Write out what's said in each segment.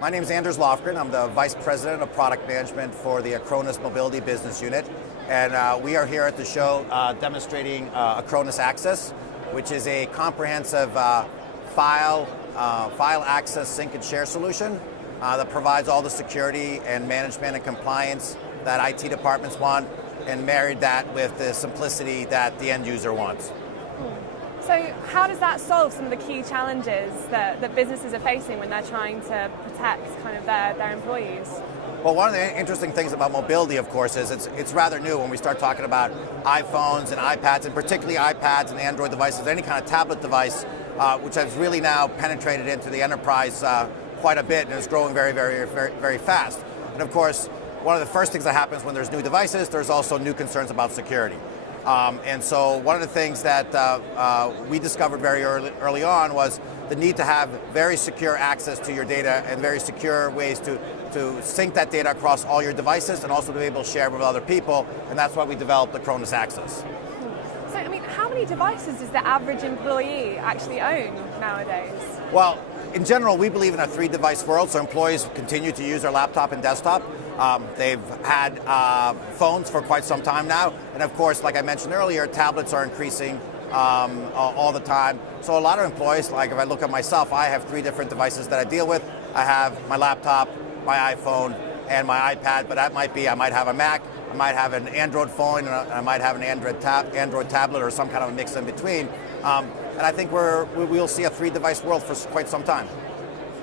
My name is Anders Lofgren. I'm the Vice President of Product Management for the Acronis Mobility Business Unit. And we are here at the show demonstrating Acronis Access, which is a comprehensive file access sync and share solution that provides all the security and management and compliance that IT departments want, and married that with the simplicity that the end user wants. So how does that solve some of the key challenges that businesses are facing when they're trying to protect kind of their employees? Well, one of the interesting things about mobility, of course, is it's rather new when we start talking about iPhones and iPads, and particularly iPads and Android devices, any kind of tablet device, which has really now penetrated into the enterprise quite a bit and is growing very, very, very, very fast. And of course, one of the first things that happens when there's new devices, there's also new concerns about security. And so one of the things that we discovered very early on was the need to have very secure access to your data and very secure ways to sync that data across all your devices and also to be able to share with other people, and that's why we developed Acronis Access. So, I mean, how many devices does the average employee actually own nowadays? Well, in general, we believe in a 3-device world, so employees continue to use their laptop and desktop. They've had phones for quite some time now, and of course, like I mentioned earlier, tablets are increasing all the time. So a lot of employees, like if I look at myself, I have 3 different devices that I deal with. I have my laptop, my iPhone, and my iPad, but that might be, I might have a Mac, I might have an Android phone, and I might have an Android tablet or some kind of a mix in between. And I think we'll see a 3-device world for quite some time.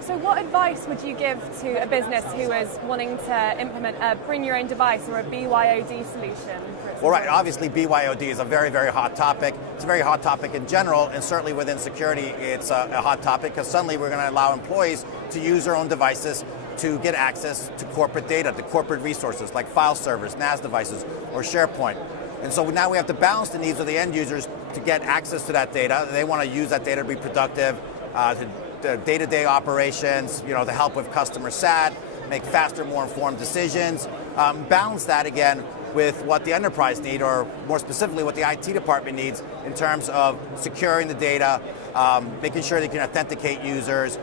So what advice would you give to a business who is wanting to implement a bring your own device or a BYOD solution? Well, right, obviously BYOD is a very, very hot topic. It's a very hot topic in general, and certainly within security it's a hot topic, because suddenly we're going to allow employees to use their own devices to get access to corporate data, to corporate resources like file servers, NAS devices, or SharePoint. And so now we have to balance the needs of the end users to get access to that data. They want to use that data to be productive, to day-to-day operations, to help with customer sat, make faster, more informed decisions. Balance that again with what the enterprise need, or more specifically what the IT department needs in terms of securing the data, making sure they can authenticate users,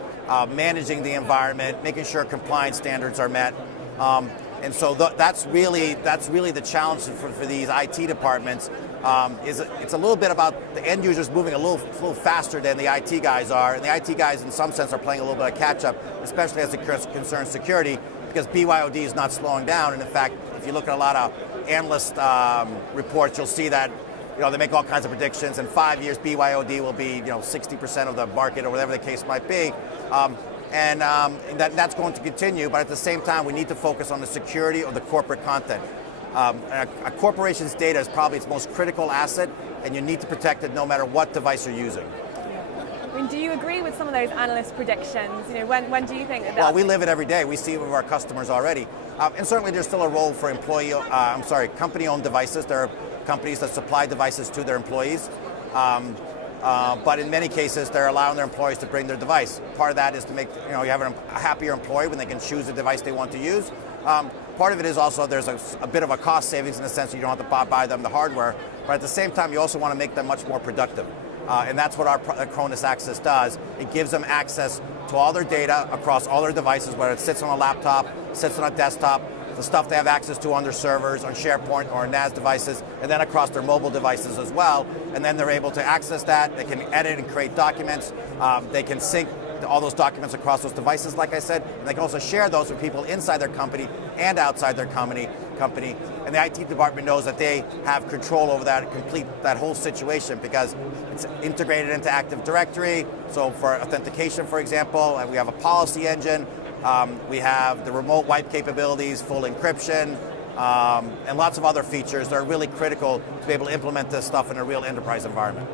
managing the environment, making sure compliance standards are met. And so that's really the challenge for these IT departments. It's a little bit about the end users moving a little faster than the IT guys are, and the IT guys in some sense are playing a little bit of catch up, especially as it concerns security, because BYOD is not slowing down. And in fact, if you look at a lot of analyst reports, you'll see that they make all kinds of predictions. In 5 years, BYOD will be 60% of the market, or whatever the case might be. And that's going to continue, but at the same time, we need to focus on the security of the corporate content. A corporation's data is probably its most critical asset, and you need to protect it no matter what device you're using. I mean, do you agree with some of those analyst predictions? When do you think that? Well, we live it every day. We see it with our customers already. And certainly there's still a role for company-owned devices. There are companies that supply devices to their employees. But in many cases, they're allowing their employees to bring their device. Part of that is to make you have a happier employee when they can choose the device they want to use. Part of it is also there's a bit of a cost savings in the sense that you don't have to buy them the hardware. But at the same time, you also want to make them much more productive. And that's what our Acronis Access does. It gives them access to all their data across all their devices, whether it sits on a laptop, sits on a desktop, the stuff they have access to on their servers, on SharePoint or NAS devices, and then across their mobile devices as well. And then they're able to access that. They can edit and create documents. They can sync all those documents across those devices, like I said, and they can also share those with people inside their company and outside their company. And the IT department knows that they have control over that whole situation, because it's integrated into Active Directory. So for authentication, for example, we have a policy engine. We have the remote wipe capabilities, full encryption, and lots of other features that are really critical to be able to implement this stuff in a real enterprise environment.